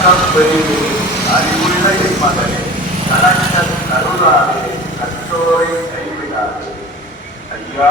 கஷ்டம் பெரிது அறிவுள்ள என் மகனே கணக்கன் கருளாதே கற்றோரை கைவிடாதே ஐயா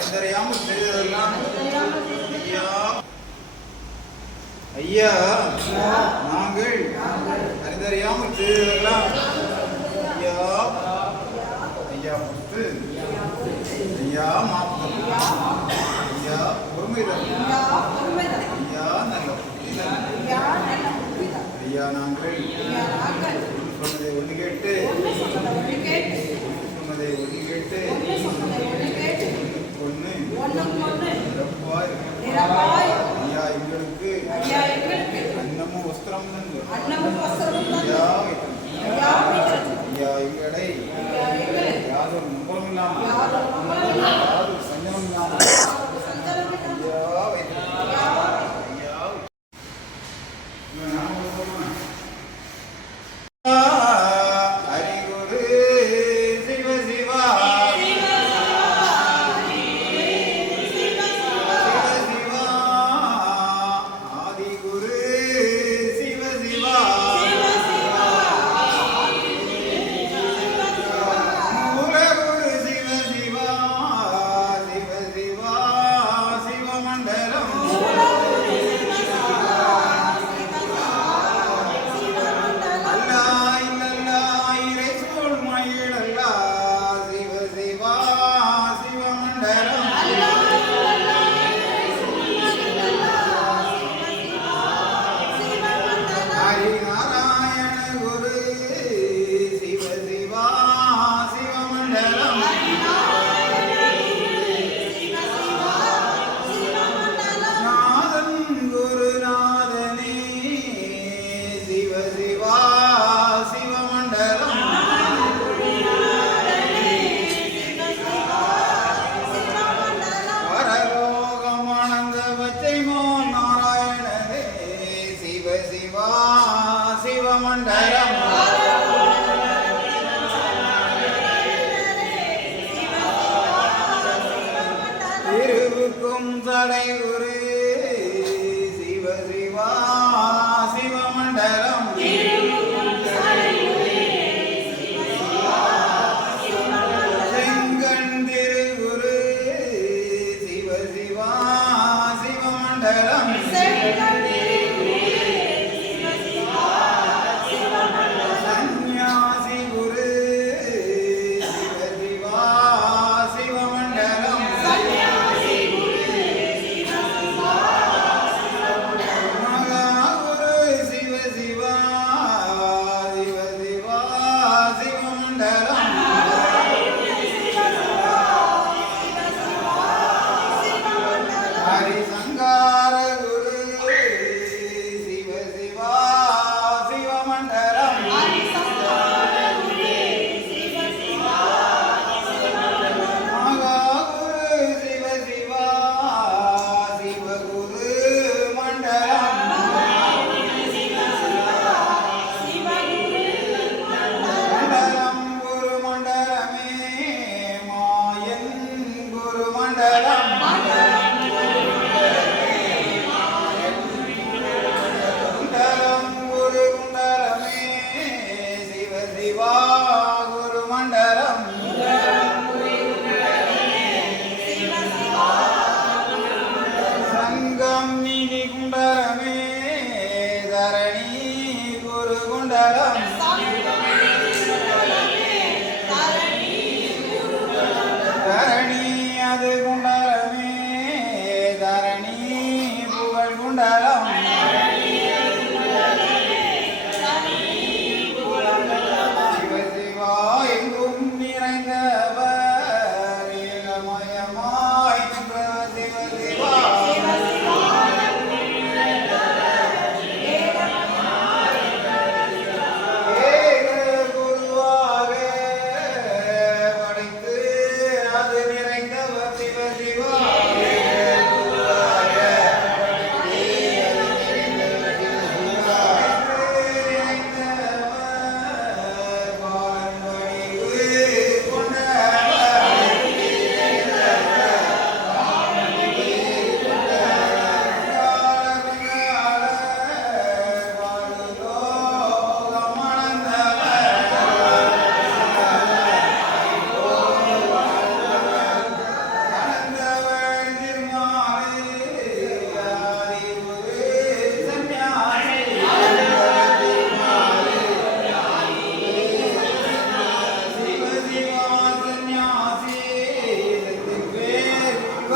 அறிந்தறியாமல் செய்ததெல்லாம் ஐயா. ஐயா நாங்கள் அறிந்தறியாமல் செய்ததெல்லாம் ஐயா. ஐயா முத்து. ஐயா மாப்பு ஐயா பொறுமை தரும் ஐயா நல்ல ஐயா நாங்கள் Hare know.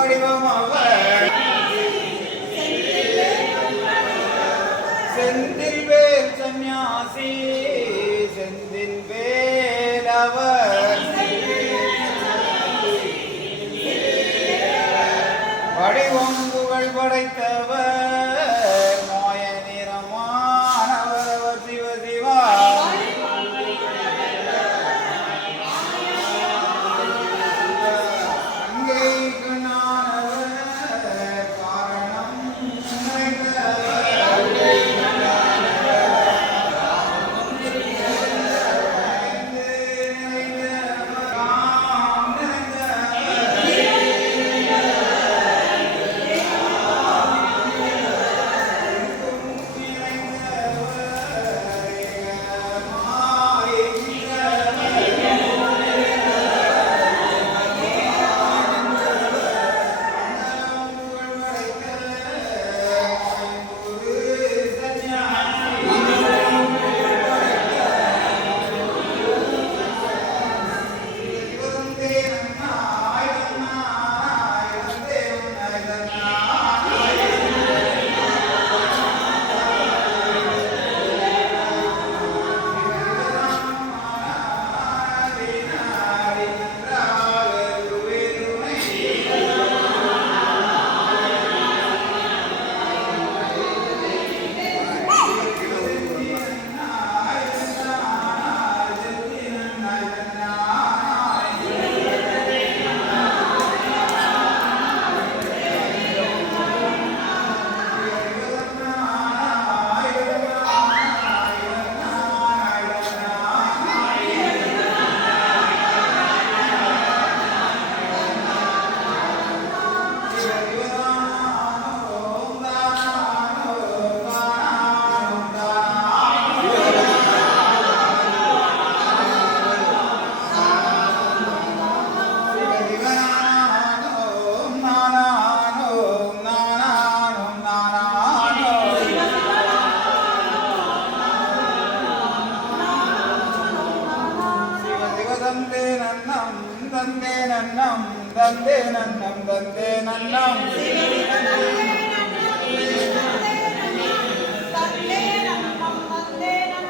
வடிவமவர் செந்தில் வேல் சன்னியாசி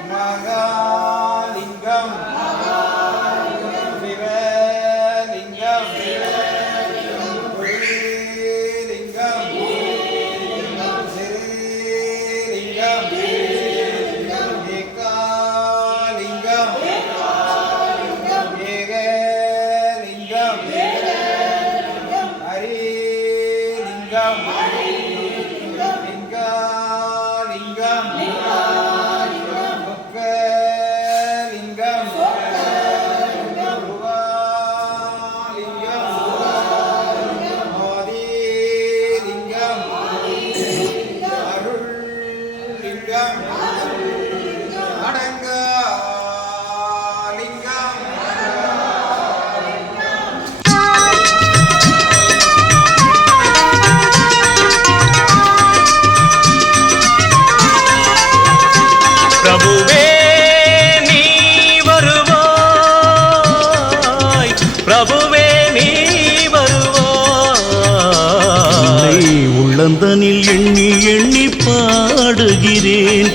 Magal.